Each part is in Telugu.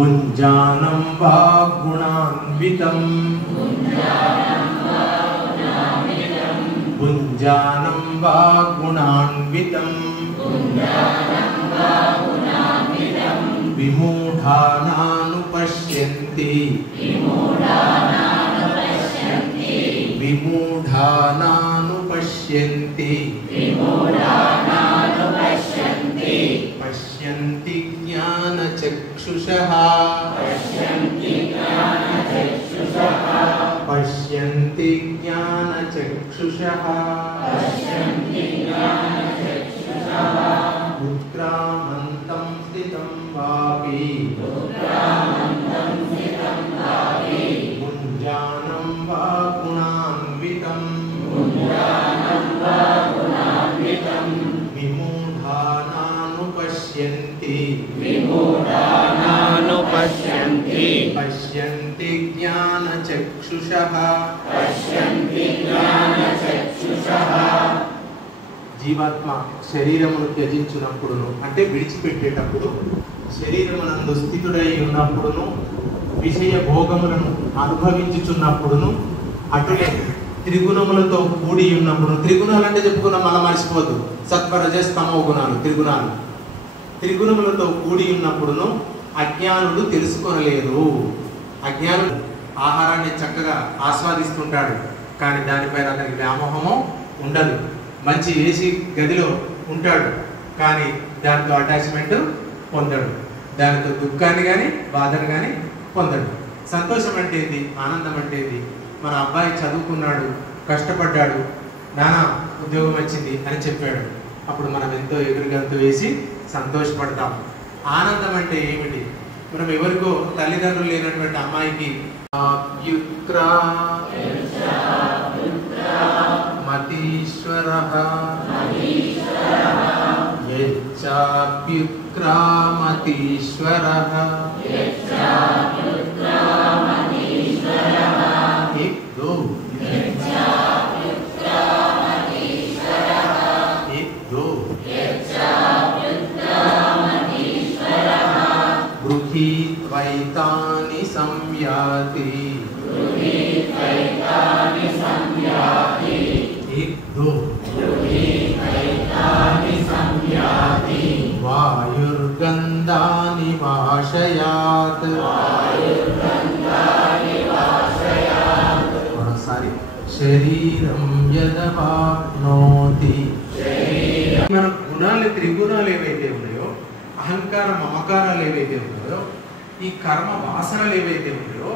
भुञ्जानं वा गुणान्वितं भुञ्जानं वा गुणान्वितं विमूढानानुपश्यन्ति विमूढानानुपश्यन्ति पश्यन्ति ज्ञानचक्षुषः पश्यन्ति ज्ञानचक्षुषः उत्क्रामन्तं स्थितं वापि भुञ्जानं वा गुणान्वितं विमूढानानुपश्यन्ति पश्यन्ति ज्ञानचक्षुषः జీవాత్మ శరీరమును త్యజించినప్పుడును అంటే విడిచిపెట్టేటప్పుడు శరీరమునందు స్థితుడై ఉన్నప్పుడును విషయ భోగములను అనుభవించుచున్నప్పుడును అటులే త్రిగుణములతో కూడి ఉన్నప్పుడు త్రిగుణాలు అంటే చెప్పుకున్నాం మళ్ళీ మర్చిపోద్దు సత్వరజస్తమో గుణాలు త్రిగుణములతో కూడి ఉన్నప్పుడును అజ్ఞానుడు తెలుసుకొనలేదు. అజ్ఞానుడు ఆహారాన్ని చక్కగా ఆస్వాదిస్తుంటాడు కానీ దానిపైన అతనికి వ్యామోహము ఉండదు. మంచి ఏసీ గదిలో ఉంటాడు కానీ దానితో అటాచ్మెంట్ పొందడు. దానితో దుఃఖాన్ని కానీ బాధను కానీ పొందడు. సంతోషం అంటే ఏంది, ఆనందం అంటే ఏంది, మన అబ్బాయి చదువుకున్నాడు, కష్టపడ్డాడు, నానా ఉద్యోగం వచ్చింది అని చెప్పాడు, అప్పుడు మనం ఎంతో ఎగురుగంతు వేసి సంతోషపడతాం. ఆనందం అంటే ఏమిటి, మనం ఎవరికో తల్లిదండ్రులు లేనటువంటి అమ్మాయికి మతీశ్వరః యచ్చాప్యుక్రామతీశ్వరః గృహీత్వైతాని సంయాతి వాయుర్గంధాని వాషయాత్. మరోసారి శరీరం యదవాప్నోతి. మన గుణాలు త్రిగుణాలు ఏవైతే ఉన్నాయో, అహంకార మమకారాలు ఏవైతే ఉన్నాయో, ఈ కర్మ వాసనలు ఏవైతే ఉన్నాయో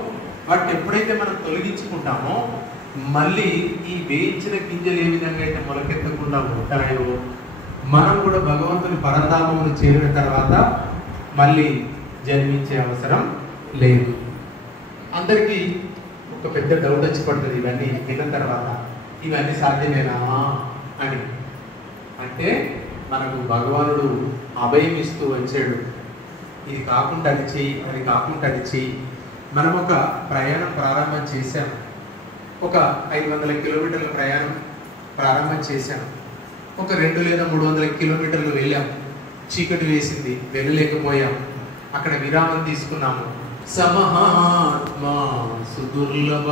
వాటిని ఎప్పుడైతే మనం తొలగించుకుంటామో మళ్ళీ ఈ వేయించిన గింజలు ఏ విధంగా అయితే మొలకెత్తకుండా ఉంటాయో మనం కూడా భగవంతుని పరధామమును చేరిన తర్వాత మళ్ళీ జన్మించే అవసరం లేదు. అందరికీ ఒక పెద్ద డౌట్ వచ్చి పడుతుంది ఇవన్నీ విన్న తర్వాత, ఇవన్నీ సాధ్యమేనా అని. అంటే మనకు భగవానుడు అభయం ఇస్తూ వచ్చాడు, ఇది కాకుండా అది చెయ్యి, అది కాకుండా అది చెయ్యి. మనం ఒక ప్రయాణం ప్రారంభం చేశాం, ఒక 500 కిలోమీటర్ల ప్రయాణం ప్రారంభం చేశాం. ఒక 2 లేదా 300 కిలోమీటర్లు వెళ్ళాం, చీకటి వేసింది, వెళ్ళలేకపోయాం. అక్కడ విరామం తీసుకున్నాము. సమహాత్మా సుదుర్లభ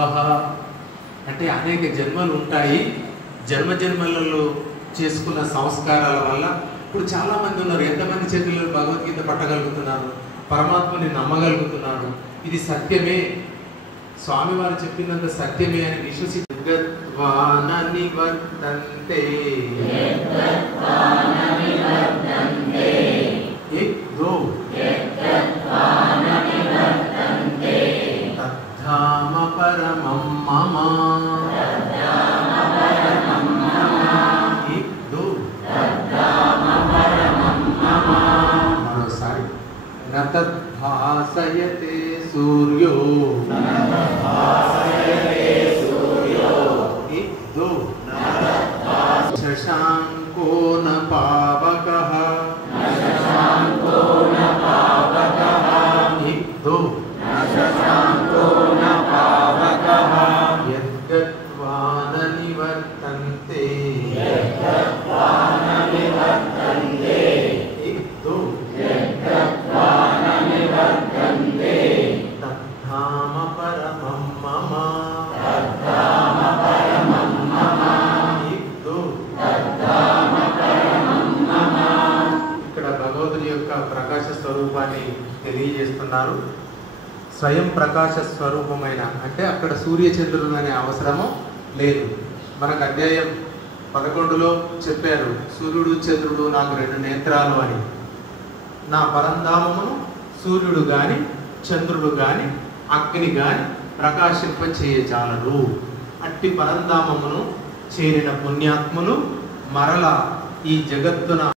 అంటే అనేక జన్మలు ఉంటాయి, జన్మలలో చేసుకున్న సంస్కారాల వల్ల ఇప్పుడు చాలా మంది ఉన్నారు. ఎంతమంది చేతుల్లో భగవద్గీత పట్టగలుగుతున్నారు, పరమాత్మని నమ్మగలుగుతున్నారు, ఇది సత్యమే, స్వామివారు చెప్పినంత సత్యమే అని విశ్వసిద్ధానంతే. తద్ధామ పరమం మమ. మరోసారి నతద్భాసయతే సూర్యో శశాంకో న పావకః యద్గత్వా న నివర్తంతే. తెలియజేస్తున్నారు. స్వయం ప్రకాశ స్వరూపమైన అంటే అక్కడ సూర్యచంద్రులు అనే అవసరము లేదు. మనకు అధ్యాయం 11లో చెప్పారు, సూర్యుడు చంద్రుడు నాకు 2 నేత్రాలు అని. నా పరంధామమును సూర్యుడు గాని చంద్రుడు గాని అగ్ని గాని ప్రకాశింప చేయజాలరు. అట్టి పరంధామమును చేరిన పుణ్యాత్ములు మరల ఈ జగత్తున